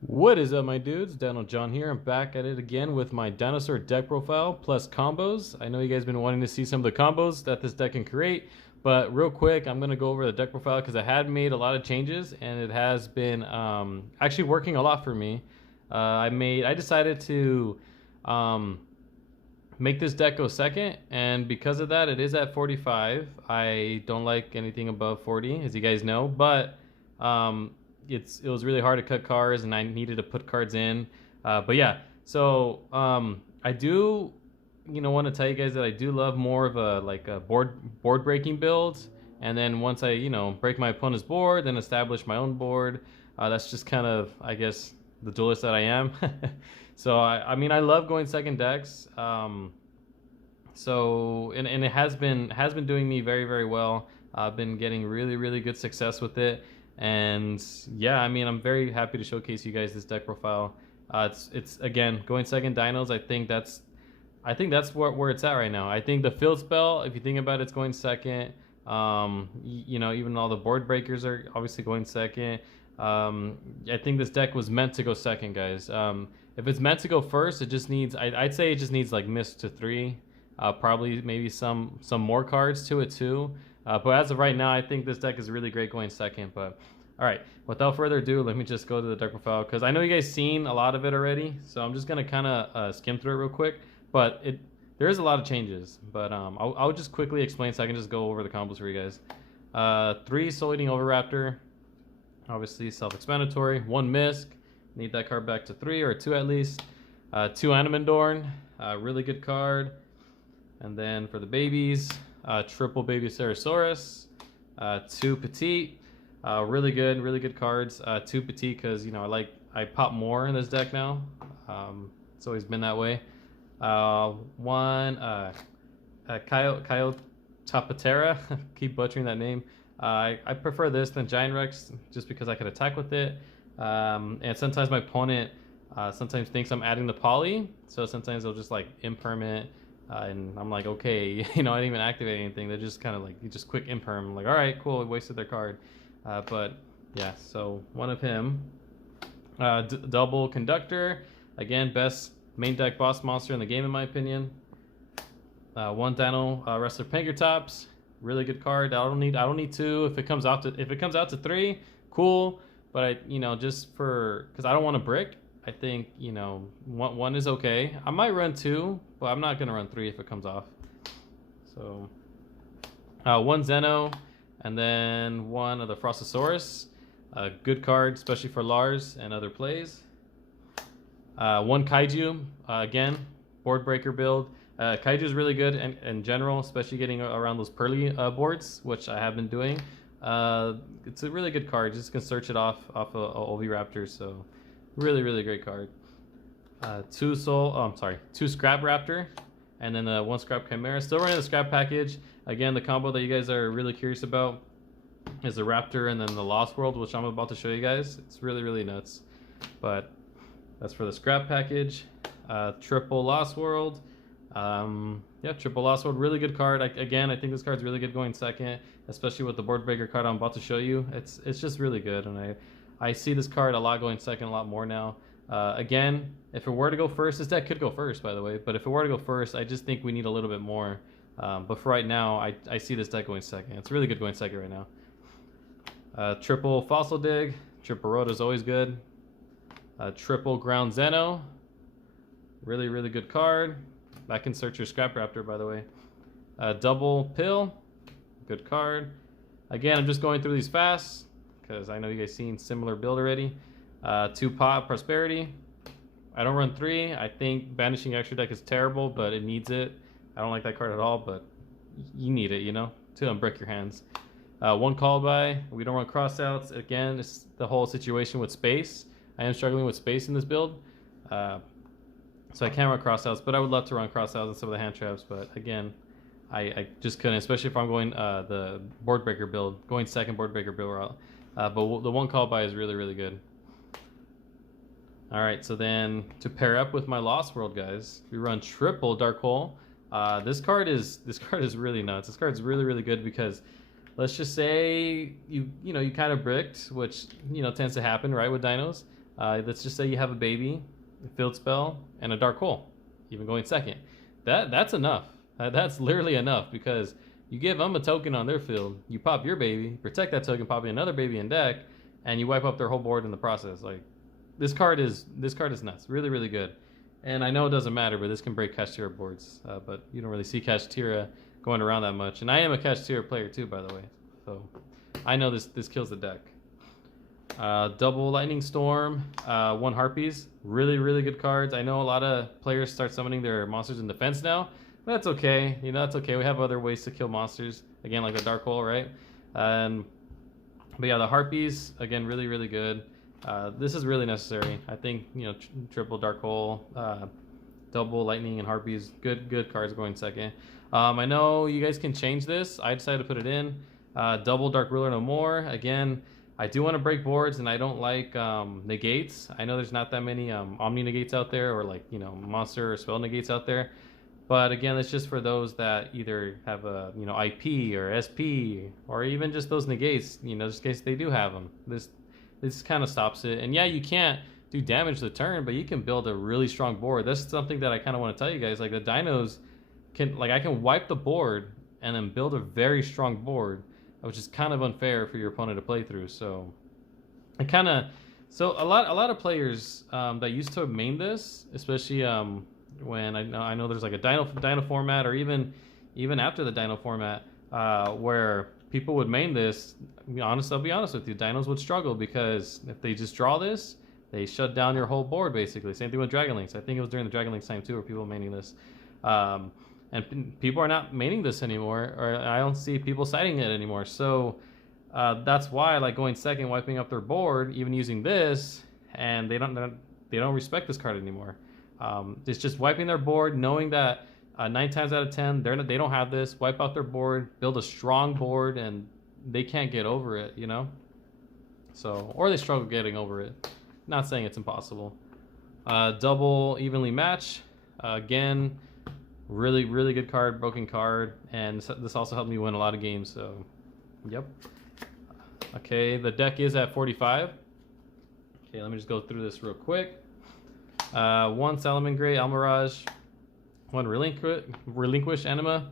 What is up, my dudes? Dino John here. I'm back at it again with my Dinosaur deck profile plus combos. I know you guys been wanting to see some of the combos that this deck can create, but real quick, I'm going to go over the deck profile because I had made a lot of changes and it has been actually working a lot for me. I decided to make this deck go second, and because of that, it is at 45. I don't like anything above 40, as you guys know, but it was really hard to cut cards, and I needed to put cards in. But yeah, so I do, want to tell you guys that I do love more of a board breaking build, and then once I break my opponent's board, then establish my own board. That's just kind of, I guess, the duelist that I am. So I mean, I love going second decks. So it has been doing me very, very well. I've been getting really good success with it. And yeah, I mean, I'm very happy to showcase you guys this deck profile. It's again going second dinos. I think that's where it's at right now. I think the field spell, if you think about it, it's going second. Even all the board breakers are obviously going second. I think this deck was meant to go second, guys. If it's meant to go first, it just needs, I'd say it just needs like mist to 3. Probably maybe some more cards to it too. But as of right now, I think this deck is really great going second. But all right, without further ado, let me just go to the deck profile because I know you guys seen a lot of it already. So I'm just gonna kind of skim through it real quick. But there is a lot of changes. But I'll just quickly explain so I can just go over the combos for you guys. 3 Soul Eating Overraptor, obviously self-explanatory. 1 Misk, need that card back to 3 or 2 at least. 2 Animandorn, really good card. And then for the babies, triple baby Cerosaurus, 2 Petite, really good cards. 2 Petite because I pop more in this deck now. It's always been that way. 1 Tapatera, keep butchering that name. I prefer this than Giant Rex just because I could attack with it. And sometimes my opponent sometimes thinks I'm adding the poly, so sometimes they'll just like imperm. And I'm like, okay, I didn't even activate anything. They're just kind of like, you just quick imperm. I'm like, all right, cool, we wasted their card. But yeah, so 1 of him. Double Conductor, again, best main deck boss monster in the game in my opinion. 1 Dino Wrestler Pankertops, really good card. I don't need 2. If it comes out to 3, cool. But just because I don't want to brick. I think, 1 is okay. I might run 2, but I'm not going to run 3 if it comes off. So, 1 Zeno, and then 1 of the Frostosaurus. Good card, especially for Lars and other plays. 1 Kaiju, again, board breaker build. Kaiju is really good in general, especially getting around those pearly boards, which I have been doing. It's a really good card. Just can search it off of Oviraptor, so... Really great card. 2 Scrap Raptor, and then 1 Scrap Chimera. Still running the Scrap package. Again, the combo that you guys are really curious about is the Raptor and then the Lost World, which I'm about to show you guys. It's really nuts. But that's for the Scrap package. Triple Lost World. Triple Lost World. Really good card. I think this card's really good going second, especially with the board breaker card I'm about to show you. It's just really good, and I see this card a lot going second, a lot more now. Again, if it were to go first, this deck could go first, by the way. But if it were to go first, I just think we need a little bit more. But for right now, I see this deck going second. It's really good going second right now. Triple Fossil Dig. Triple Rhoda is always good. Triple Ground Zeno. Really good card. That can search your Scrap Raptor, by the way. Double Pill. Good card. Again, I'm just going through these fast, because I know you guys seen similar build already. 2 Pot Prosperity. I don't run 3. I think Banishing Extra Deck is terrible, but it needs it. I don't like that card at all, but you need it, to unbrick your hands. 1 Call By. We don't run crossouts. Again, it's the whole situation with space. I am struggling with space in this build. So I can't run crossouts, but I would love to run crossouts and some of the hand traps, but again, I just couldn't, especially if I'm going the board breaker build, going second board breaker build route. But the 1 Call By is really good. All right, so then to pair up with my Lost World, guys, we run triple Dark Hole. This card is really nuts. This card's really good because let's just say you kind of bricked, which tends to happen, right, with dinos. Let's just say you have a baby, a field spell, and a dark hole, even going second. That's enough. That's literally enough, because you give them a token on their field, you pop your baby, protect that token, pop another baby in deck, and you wipe up their whole board in the process. Like, this card is nuts. Really, really good. And I know it doesn't matter, but this can break Kashtira boards. But you don't really see Kashtira going around that much. And I am a Kashtira player too, by the way. So I know this kills the deck. Double Lightning Storm, 1 Harpies. Really, really good cards. I know a lot of players start summoning their monsters in defense now. That's okay. You know, that's okay. We have other ways to kill monsters. Again, like the Dark Hole, right? But yeah, the Harpies, again, really, really good. This is really necessary. I think, you know, triple Dark Hole, double Lightning and Harpies, good cards going second. I know you guys can change this. I decided to put it in. Double Dark Ruler no more. Again, I do want to break boards, and I don't like negates. I know there's not that many Omni negates out there, or like, you know, monster or spell negates out there. But again, it's just for those that either have a, you know, IP or SP, or even just those negates, you know, just in case they do have them. This kind of stops it. And yeah, you can't do damage the turn, but you can build a really strong board. That's something that I kind of want to tell you guys. Like, the dinos can, like, I can wipe the board and then build a very strong board, which is kind of unfair for your opponent to play through. So it kind of, so a lot of players that used to main this, especially when I know there's like a dino format, or even after the dino format, where people would main this. I'll be honest with you, dinos would struggle, because if they just draw this, they shut down your whole board basically. Same thing with Dragon Links. I think it was during the Dragon Links time too, where people were maining this. And people are not maining this anymore, or I don't see people citing it anymore. So that's why, like, going second, wiping up their board, even using this, and they don't respect this card anymore. It's just wiping their board, knowing that 9 times out of 10 they don't have this. Wipe out their board, build a strong board, and they can't get over it, you know. So, or they struggle getting over it. Not saying it's impossible. Double Evenly Match, again, really, really good card, broken card, and this also helped me win a lot of games. So, yep. Okay, the deck is at 45. Okay, let me just go through this real quick. 1 Salamangreat Almirage, 1 Relinquish Anima.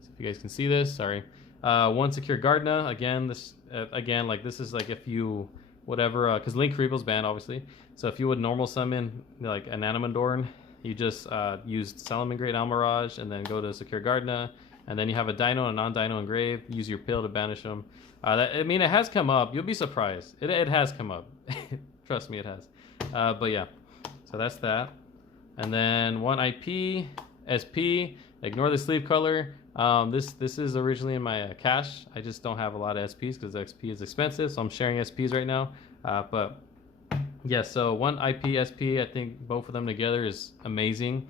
See if you guys can see this. Sorry. 1 Secure Gardna. Again, this is like if you whatever, because Link Creeple's banned, obviously. So if you would normal summon like an Animandorn, you just use Salamangreat Almirage and then go to Secure Gardna, and then you have a Dino and a non-Dino engraved. Use your pill to banish them. I mean, it has come up. You'll be surprised. It has come up. Trust me, it has. But yeah. So that's that. And then 1 IP, SP, ignore the sleeve color. This is originally in my cache. I just don't have a lot of SPs because XP is expensive, so I'm sharing SPs right now. But yeah, so 1 IP, SP, I think both of them together is amazing.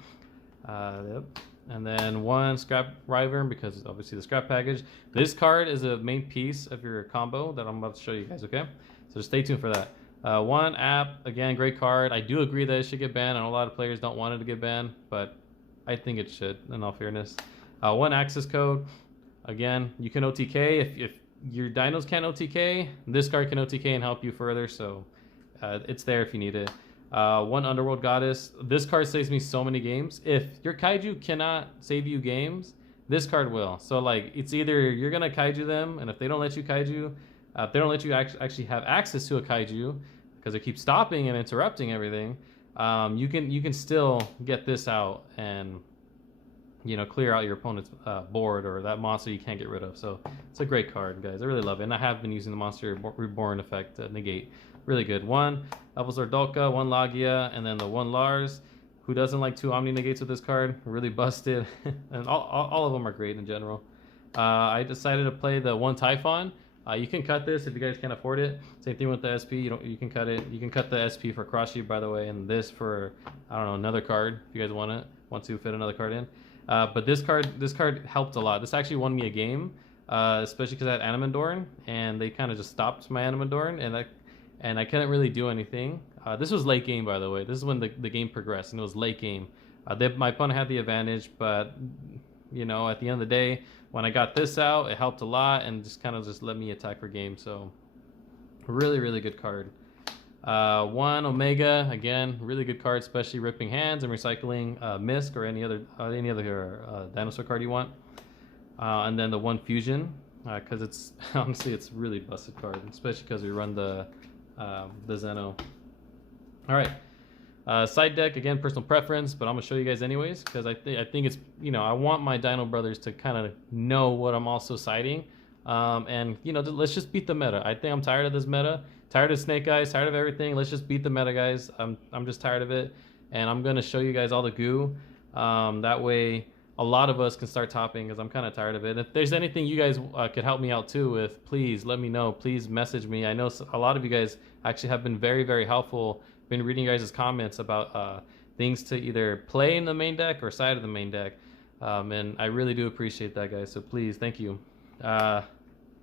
Yep. And then 1 Scrap Wyvern, because obviously the scrap package. This card is a main piece of your combo that I'm about to show you guys, okay? So just stay tuned for that. 1 App, again, great card. I do agree that it should get banned. I know a lot of players don't want it to get banned, but I think it should, in all fairness. 1 Access Code, again, you can OTK. If your dinos can't OTK, this card can OTK and help you further, so it's there if you need it. 1 Underworld Goddess. This card saves me so many games. If your Kaiju cannot save you games, this card will. So, like, it's either you're going to Kaiju them, and if they don't let you Kaiju, if they don't let you actually have access to a Kaiju, because they keep stopping and interrupting everything, you can still get this out and, you know, clear out your opponent's board or that monster you can't get rid of. So it's a great card, guys. I really love it, and I have been using the Monster Reborn effect to negate. Really good. 1 Elvazor Dolka, 1 Lagia, and then the 1 Lars. Who doesn't like 2 Omni negates with this card? Really busted. And all of them are great in general. I decided to play the 1 Typhon. You can cut this if you guys can't afford it. Same thing with the SP. You can cut it. You can cut the SP for Cross Sheep, by the way, and this for, I don't know, another card if you guys want to fit another card in. But this card helped a lot. This actually won me a game, especially because I had Animandorn, and they kind of just stopped my Animandorn, and I couldn't really do anything. This was late game, by the way. This is when the game progressed, and it was late game. My opponent had the advantage, but, you know, at the end of the day, when I got this out, it helped a lot, and just kind of just let me attack for game. So, really, really good card. One Omega, again, really good card, especially ripping hands and recycling Misk or any other dinosaur card you want. And then the one Fusion, because it's honestly it's really busted card, especially because we run the Zeno. All right. Side deck, again, personal preference, but I'm gonna show you guys anyways because I think it's, you know, I want my Dino brothers to kind of know what I'm also siding, and you know, let's just beat the meta. I think I'm tired of this meta, tired of Snake Eyes, tired of everything. Let's just beat the meta, guys. I'm just tired of it, and I'm gonna show you guys all the goo. That way, a lot of us can start topping because I'm kind of tired of it. If there's anything you guys could help me out too with, please let me know. Please message me. I know a lot of you guys actually have been very, very helpful. Been reading you guys' comments about things to either play in the main deck or side of the main deck, and I really do appreciate that, guys. So please, thank you. Well,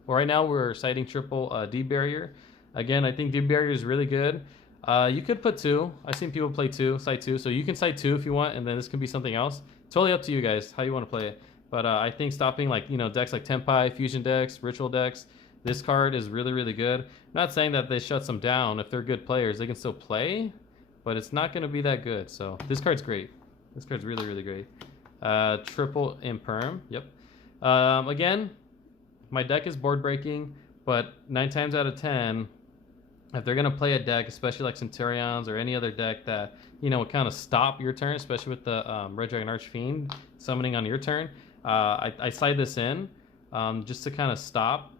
right now we're citing triple D barrier. Again, I think D barrier is really good. You could put 2. I've seen people play 2, side 2, so you can side 2 if you want, and then this can be something else. Totally up to you guys how you want to play it. But I think stopping, like, you know, decks like Tenpai, Fusion decks, Ritual decks, this card is really, really good. I'm not saying that they shut them down. If they're good players, they can still play, but it's not going to be that good. So this card's great. This card's really, really great. Triple Imperm. Yep. Again, my deck is board breaking, but 9 times out of 10, if they're going to play a deck, especially like Centurions or any other deck that, you know, would kind of stop your turn, especially with the Red Dragon Archfiend summoning on your turn, I slide this in just to kind of stop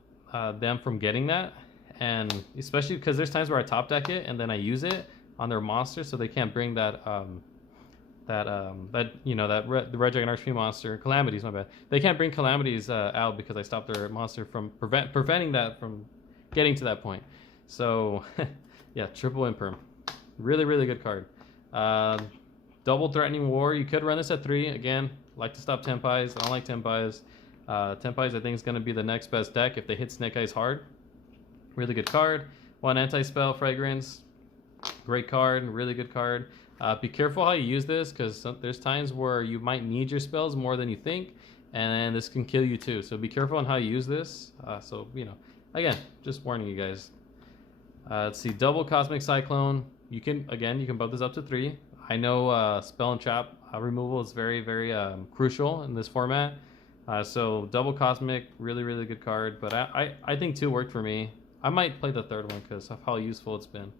them from getting that, and especially because there's times where I top deck it and then I use it on their monster, so they can't bring that you know, the Red Dragon Archfiend monster Calamities. My bad. They can't bring Calamities out because I stopped their monster from preventing that from getting to that point. So yeah, triple Imperm, really, really good card. Double Threatening War. You could run this at 3. Again, like to stop Tenpais. I don't like Tenpais. Tenpais, I think, is going to be the next best deck if they hit Snake Eyes hard. Really good card. One Anti-Spell Fragrance. Great card. Really good card. Be careful how you use this because there's times where you might need your spells more than you think, and this can kill you too. So be careful on how you use this. So, you know, again, just warning you guys. Let's see. Double Cosmic Cyclone. You can bump this up to 3. I know Spell and Trap removal is very, very crucial in this format. So double Cosmic, really, really good card. But I think 2 worked for me. I might play the 3rd one because of how useful it's been.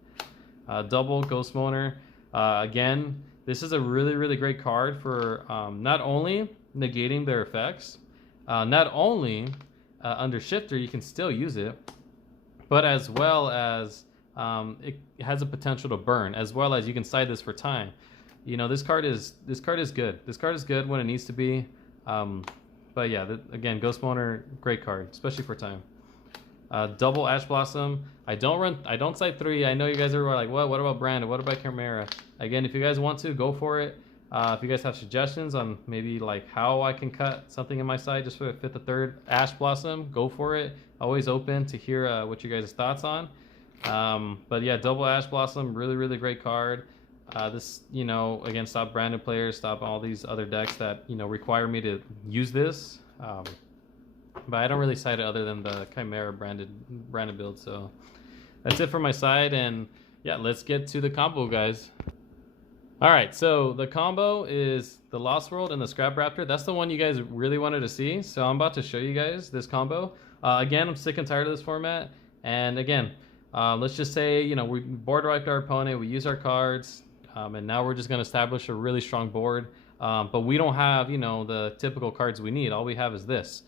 Double Ghost Moaner. Again, this is a really, really great card for not only negating their effects, not only under Shifter, you can still use it, but as well as it has a potential to burn, as well as you can side this for time. You know, this card is good. This card is good when it needs to be. But yeah, again, Ghost Moaner, great card, especially for time. Double Ash Blossom. I don't side 3. I know you guys are like, what about Brandon? What about Chimera? Again, if you guys want to, go for it. If you guys have suggestions on maybe like how I can cut something in my side just for fit the 3rd Ash Blossom, go for it. Always open to hear what you guys' thoughts on. But yeah, double Ash Blossom, really, really great card. This, you know, again, stop Brandon players, stop all these other decks that, you know, require me to use this. But I don't really side it other than the Chimera branded build. So that's it for my side, and yeah, let's get to the combo, guys. All right, so the combo is the Lost World and the Scrap Raptor. That's the one you guys really wanted to see, so I'm about to show you guys this combo. Again, I'm sick and tired of this format, and again, let's just say, you know, we board wiped our opponent, we use our cards, and now we're just going to establish a really strong board, but we don't have, you know, the typical cards we need. All we have is this.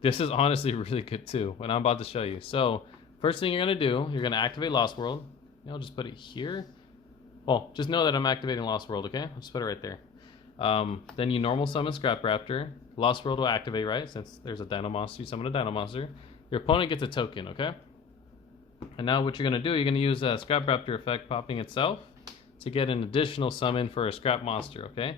This is honestly really good too, what I'm about to show you. So first thing you're going to do, you're going to activate Lost World. I'll just put it here. Well, just know that I'm activating Lost World, okay? I'll just put it right there. Then you normal summon Scrap Raptor. Lost World will activate, right? Since there's a Dino Monster, you summon a Dino Monster. Your opponent gets a token, okay? And now what you're going to do, you're going to use a Scrap Raptor effect popping itself to get an additional summon for a Scrap Monster, okay?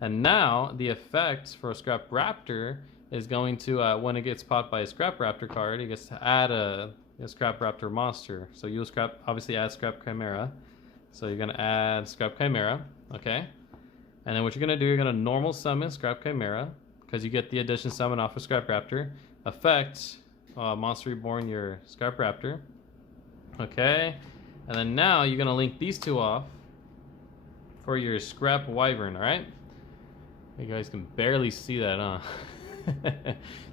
And now the effect for a Scrap Raptor is going to, when it gets popped by a Scrap Raptor card, it gets to add a Scrap Raptor monster. So you'll obviously add Scrap Chimera. So you're going to add Scrap Chimera, okay? And then what you're going to do, you're going to normal summon Scrap Chimera, because you get the addition summon off of Scrap Raptor. Effect, Monster Reborn your Scrap Raptor. Okay. And then now you're gonna link these two off for your Scrap Wyvern, alright? You guys can barely see that, huh?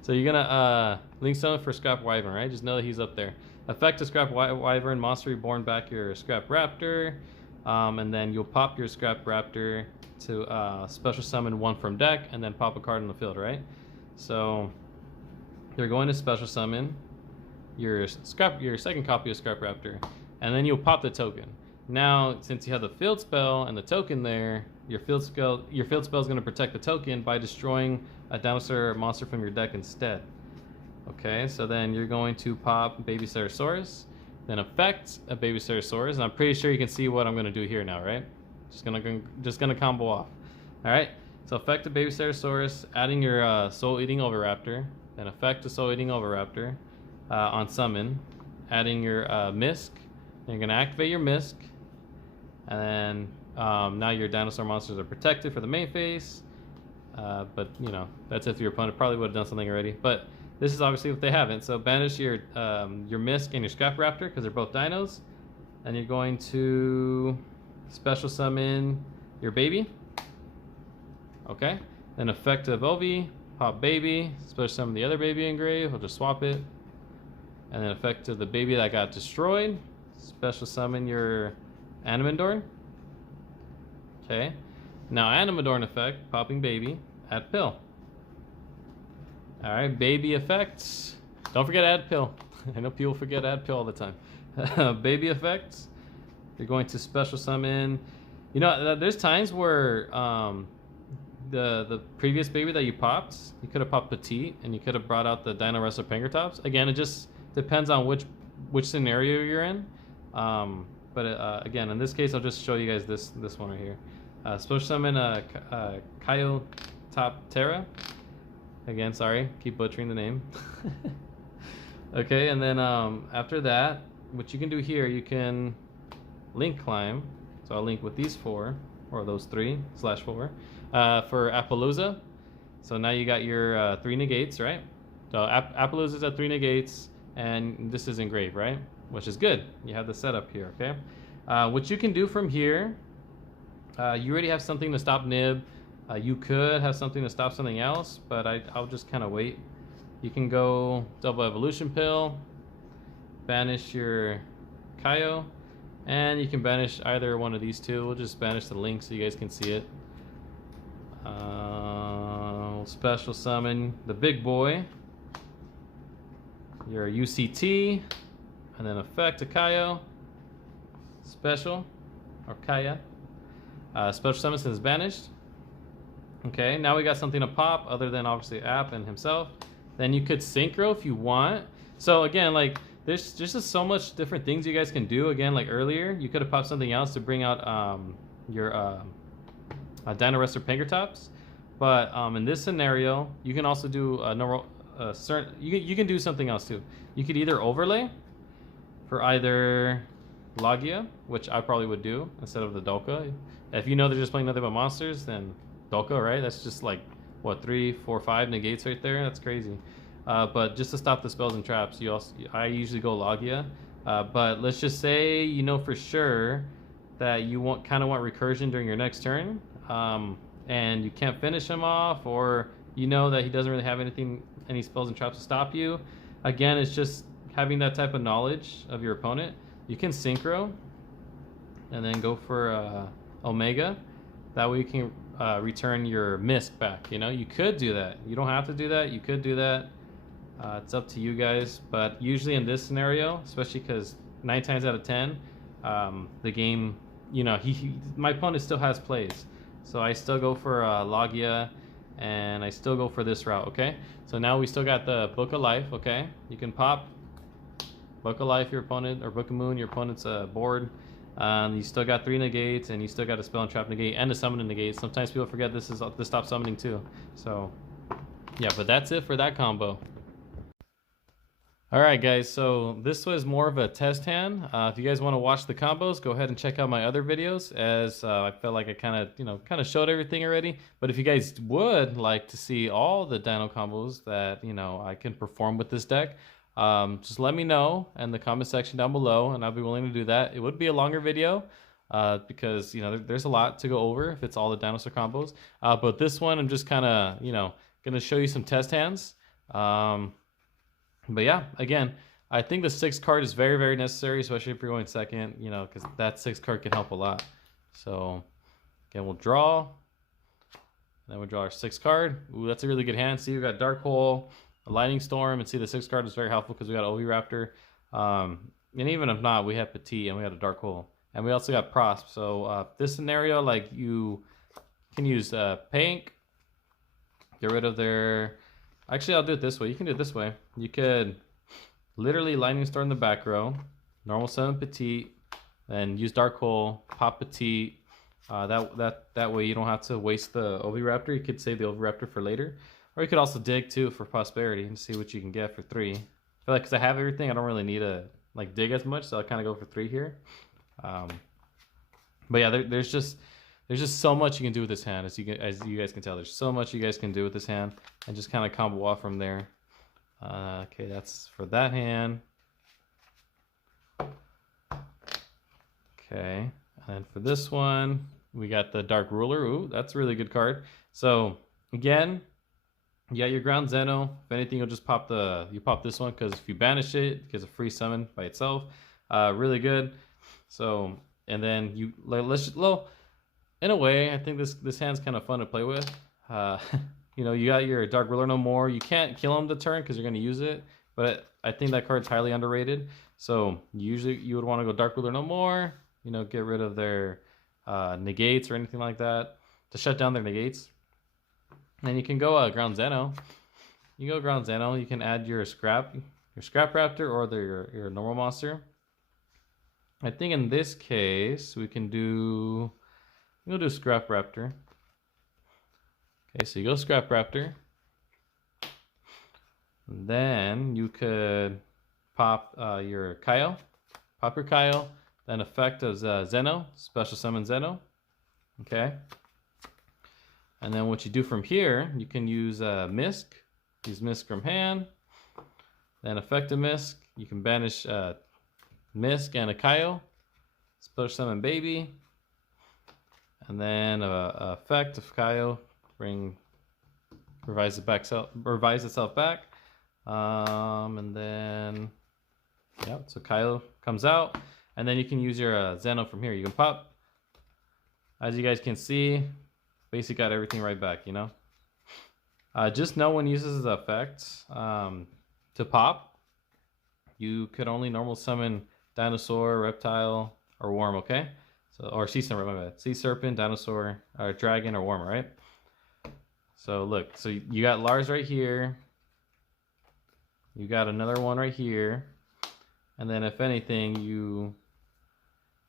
So you're gonna link summon for Scrap Wyvern, right? Just know that he's up there. Effect a Scrap Wyvern, monster reborn back your Scrap Raptor. And then you'll pop your Scrap Raptor to special summon one from deck and then pop a card in the field, right? So you're going to special summon your second copy of Scrap Raptor, and then you'll pop the token. Now, since you have the field spell and the token there, your field spell is going to protect the token by destroying a Dinosaur monster from your deck instead. Okay, so then you're going to pop Baby Ceratosaurus, then effect a Baby Ceratosaurus, and I'm pretty sure you can see what I'm going to do here now, right? Just gonna combo off. All right, so effect a Baby Ceratosaurus, adding your Soul Eating Oviraptor, then effect a Soul Eating Oviraptor on summon, adding your Misk. Then you're gonna activate your Misk, and then now your Dinosaur monsters are protected for the main phase. But you know, that's if your opponent probably would have done something already. But this is obviously if they haven't. So banish your Misk and your Scrap Raptor because they're both dinos, and you're going to special summon your baby. Okay. Then effective Ovi, pop baby, special summon the other baby in grave. I'll just swap it. And then effective the baby that got destroyed, special summon your Animadorn. Okay. Now Animadorn effect, popping baby, add pill. Alright, baby effects. Don't forget to add pill. I know people forget to add pill all the time. Baby effects. You're going to special summon. You know, there's times where the previous baby that you popped, you could have popped Petite, and you could have brought out the Dino Wrestler Pinkertops. Again, it just depends on which scenario you're in. Again, in this case, I'll just show you guys this one right here. Special summon Kaio Top Terra. Again, sorry, keep butchering the name. Okay, and then after that, what you can do here, you can link climb. So I'll link with these four, or those 3/4, for Appaloosa. So now you got your 3 negates, right? So Appaloosa's at 3 negates, and this is engraved, right? Which is good. You have the setup here, okay? What you can do from here, you already have something to stop Nib. You could have something to stop something else, but I'll just kind of wait. You can go double evolution pill, banish your Kaio, and you can banish either one of these two. We'll just banish the link so you guys can see it. Special summon the big boy, your UCT, and then effect a Kaio, special, or Kaya. Special summon since banished. Okay, now we got something to pop other than obviously App and himself. Then you could synchro if you want. So again, like there's just so much different things you guys can do. Again, like earlier, you could have popped something else to bring out your Dino Wrestler Pinkertops. But in this scenario, you can also do you can do something else too. You could either overlay for either Logia, which I probably would do instead of the Dolka. If you know they're just playing nothing but monsters, then Dolka, right? That's just like what 3, 4, 5 negates right there. That's crazy. But just to stop the spells and traps, I usually go Logia. But let's just say you know for sure that you kind of want recursion during your next turn, and you can't finish him off, or you know that he doesn't really have any spells and traps to stop you. Again, it's just having that type of knowledge of your opponent. You can synchro, and then go for Omega. That way you can return your Misk back. You know, you could do that. You don't have to do that. You could do that. It's up to you guys. But usually in this scenario, especially because 9 times out of 10, the game, you know, my opponent still has plays. So I still go for Logia, and I still go for this route, okay? So now we still got the Book of Life, okay? You can pop Book of Life your opponent, or Book of Moon, your opponent's board. You still got 3 negates, and you still got a spell and trap negate and a summon negate. Sometimes people forget this is the stop summoning too. So yeah, but that's it for that combo. Alright guys, so this was more of a test hand. If you guys want to watch the combos, go ahead and check out my other videos, as I felt like I kind of showed everything already. But if you guys would like to see all the Dino combos that I can perform with this deck, Just let me know in the comment section down below, and I'll be willing to do that. It would be a longer video because you know there's a lot to go over if it's all the dinosaur combos. But this one I'm just kind of gonna show you some test hands. But yeah, again, I think the 6th card is very, very necessary, especially if you're going second, because that 6th card can help a lot. So again, we'll draw. Then we'll draw our 6th card. Ooh, that's a really good hand. See, we got Dark Hole, a Lightning Storm, and see the 6th card is very helpful because we got Oviraptor. And even if not, we have Petit and we got a Dark Hole. And we also got Prosp. So this scenario, like you can use Pink, get rid of their... Actually, I'll do it this way. You can do it this way. You could literally Lightning Storm in the back row, normal summon Petit, then use Dark Hole, pop Petit. That way you don't have to waste the Oviraptor. You could save the Oviraptor for later. Or you could also dig too for prosperity and see what you can get for 3. I feel like because I have everything, I don't really need to like dig as much, so I'll kind of go for 3 here. But yeah, there's just so much you can do with this hand, as you guys can tell. There's so much you guys can do with this hand, and just kind of combo off from there. Okay, that's for that hand. Okay, and for this one, we got the Dark Ruler. Ooh, that's a really good card. So again, you got your Ground Zeno. If anything, you'll just pop this one because if you banish it, it gets a free summon by itself. Really good. So and then you in a way, I think this hand's kind of fun to play with. You got your Dark Ruler no more. You can't kill him the turn because you're going to use it, but I think that card's highly underrated. So usually you would want to go Dark Ruler no more. Get rid of their negates or anything like that to shut down their negates. And you can go Ground Zeno. You go Ground Zeno. You can add your Scrap Raptor or your normal monster. I think in this case we can do. We'll do Scrap Raptor. Okay, so you go Scrap Raptor. And then you could pop your Kaio. Pop your Kaio. Then effect of Zeno. Special summon Zeno. Okay. And then what you do from here, you can use Misk. Use Misk from hand. Then effect of Misk. You can banish Misk and a Kaio. Special summon Baby. And then effect of Kaio, revise itself back. And then, yeah, so Kaio comes out. And then you can use your Zeno from here. You can pop. As you guys can see, basically got everything right back, Just know when it uses the effect to pop, you could only normal summon Dinosaur, Reptile, or Worm, okay? Or Sea Serpent, my bad. Sea Serpent, Dinosaur, or Dragon, or Worm, right? So look, so you got Lars right here. You got another one right here. And then if anything, you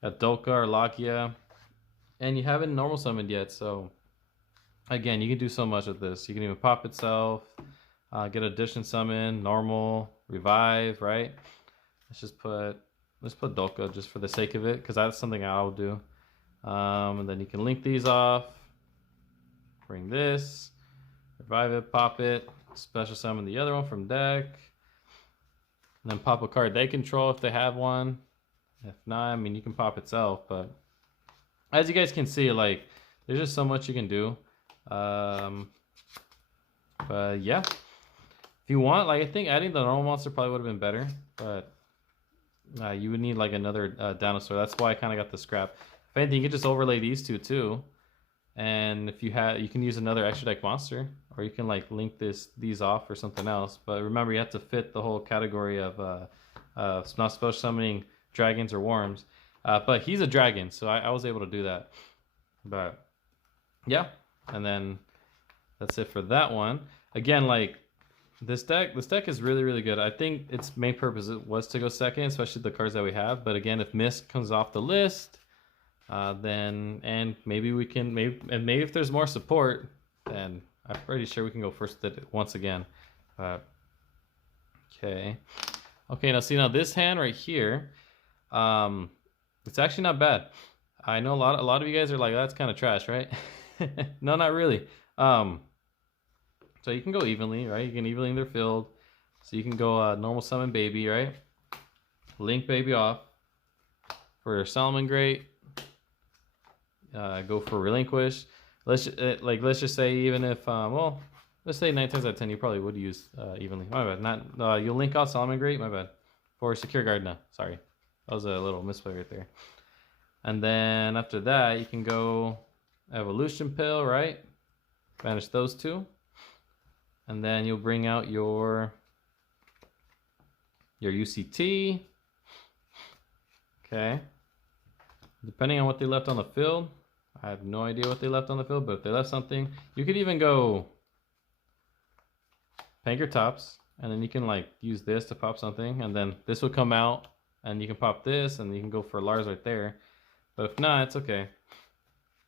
got Dolka or Lakia. And you haven't normal summoned yet, so again, you can do so much with this. You can even pop itself, get addition summon, normal, revive, right? Let's put Dolka just for the sake of it, because that's something I'll do. And then you can link these off. Bring this. Revive it, pop it. Special summon the other one from deck. And then pop a card they control if they have one. If not, I mean, you can pop itself. But as you guys can see, like, there's just so much you can do. But yeah. If you want, like, I think adding the normal monster probably would have been better. But... you would need like another dinosaur. That's why I kind of got the Scrap. If anything, you could just overlay these two too. And if you can use another extra deck monster, or you can like link these off or something else. But remember, you have to fit the whole category of not special summoning dragons or worms. But he's a dragon, so I was able to do that. But yeah, and then that's it for that one. Again, like. This deck is really, really good. I think its main purpose was to go second, especially the cards that we have. But again, if Mist comes off the list, then maybe if there's more support, then I'm pretty sure we can go first once again. Okay. Now see, this hand right here, it's actually not bad. I know a lot of you guys are like, that's kind of trash, right? No, not really. So you can go evenly, right? You can evenly in their field. So you can go normal summon baby, right? Link baby off. For Solomon Great, go for relinquish. Let's just say even if well, let's say 9 times out of 10 you probably would use evenly. My bad. Not you'll link out Solomon Great. My bad. For Secure Gardena. Sorry, that was a little misplay right there. And then after that you can go Evolution Pill, right? Banish those two, and then you'll bring out your UCT. Okay. Depending on what they left on the field, I have no idea what they left on the field, but if they left something, you could even go Pankratops, and then you can like use this to pop something, and then this will come out, and you can pop this, and you can go for Lars right there. But if not, it's okay.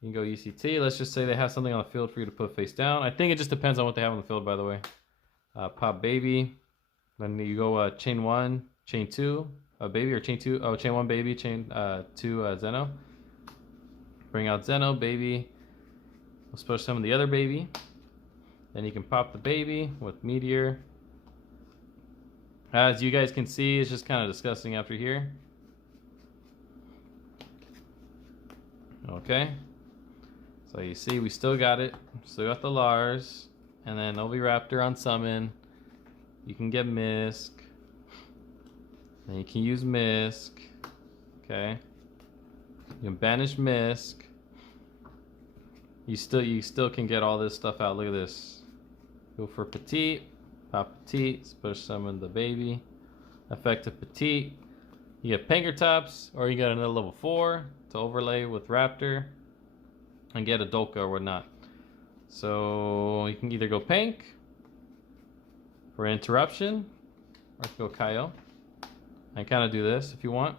You can go UCT. Let's just say they have something on the field for you to put face down. I think it just depends on what they have on the field, by the way. Pop baby. Then you go chain 1, chain 2. Baby or chain 2. Oh, chain 1 baby, chain 2 Zeno. Bring out Zeno, baby. We'll special summon the other baby. Then you can pop the baby with Meteor. As you guys can see, it's just kind of disgusting after here. Okay. So you see, we still got it. Still got the Lars. And then Oviraptor on summon. You can get Misk. And you can use Misk. Okay. You can banish Misk. You still can get all this stuff out. Look at this. Go for Petite. Pop Petite. Special summon the baby. Effective Petite. You get Pankratops, or you got another level 4 to overlay with Raptor and get a Dolka or whatnot. So you can either go Pank for Interruption, or go Kaio. And kind of do this if you want.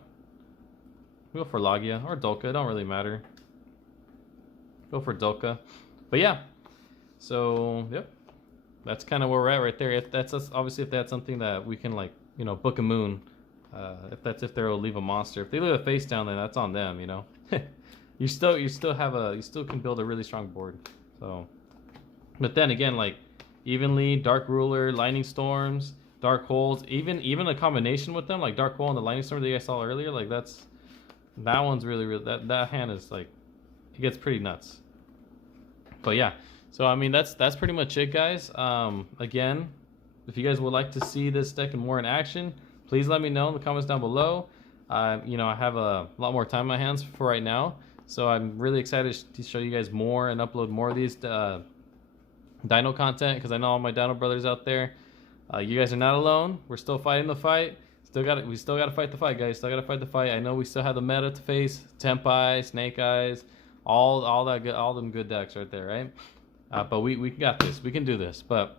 Go for Logia or Dolka, it don't really matter. Go for Dolka. But yeah, so yep, that's kind of where we're at right there. If that's obviously if that's something that we can like, you know, book a moon. If they'll leave a monster. If they leave a face down, then that's on them, you know. you still can build a really strong board. So, but then again, like evenly, Dark Ruler, Lightning Storms, Dark Holes, even a combination with them, like Dark Hole and the Lightning Storm that you guys saw earlier, like that one's really that hand is like, it gets pretty nuts. But yeah, so I mean that's pretty much it, guys. Again, if you guys would like to see this deck more in action, please let me know in the comments down below. You know, I have a lot more time on my hands for right now, so I'm really excited to show you guys more and upload more of these Dino content, because I know all my Dino brothers out there. You guys are not alone. We're still fighting the fight. We still got to fight the fight, guys. Still got to fight the fight. I know we still have the meta to face. Tempai, Snake Eyes, all them good decks right there, right? But we got this. We can do this. But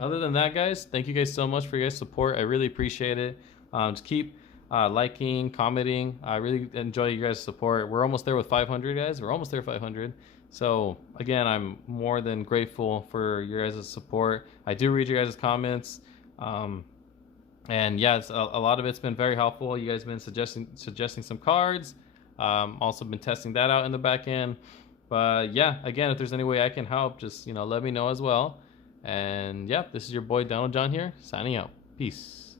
other than that, guys, thank you guys so much for your guys' support. I really appreciate it. Just keep liking, commenting. I really enjoy you guys' support. We're almost there with 500, guys. We're almost there with 500. So again, I'm more than grateful for your guys' support. I do read your guys' comments. And yeah, a lot of it's been very helpful. You guys have been suggesting some cards. Also been testing that out in the back end. But yeah, again, if there's any way I can help, just, you know, let me know as well. And yeah, this is your boy Donald John here, signing out. Peace.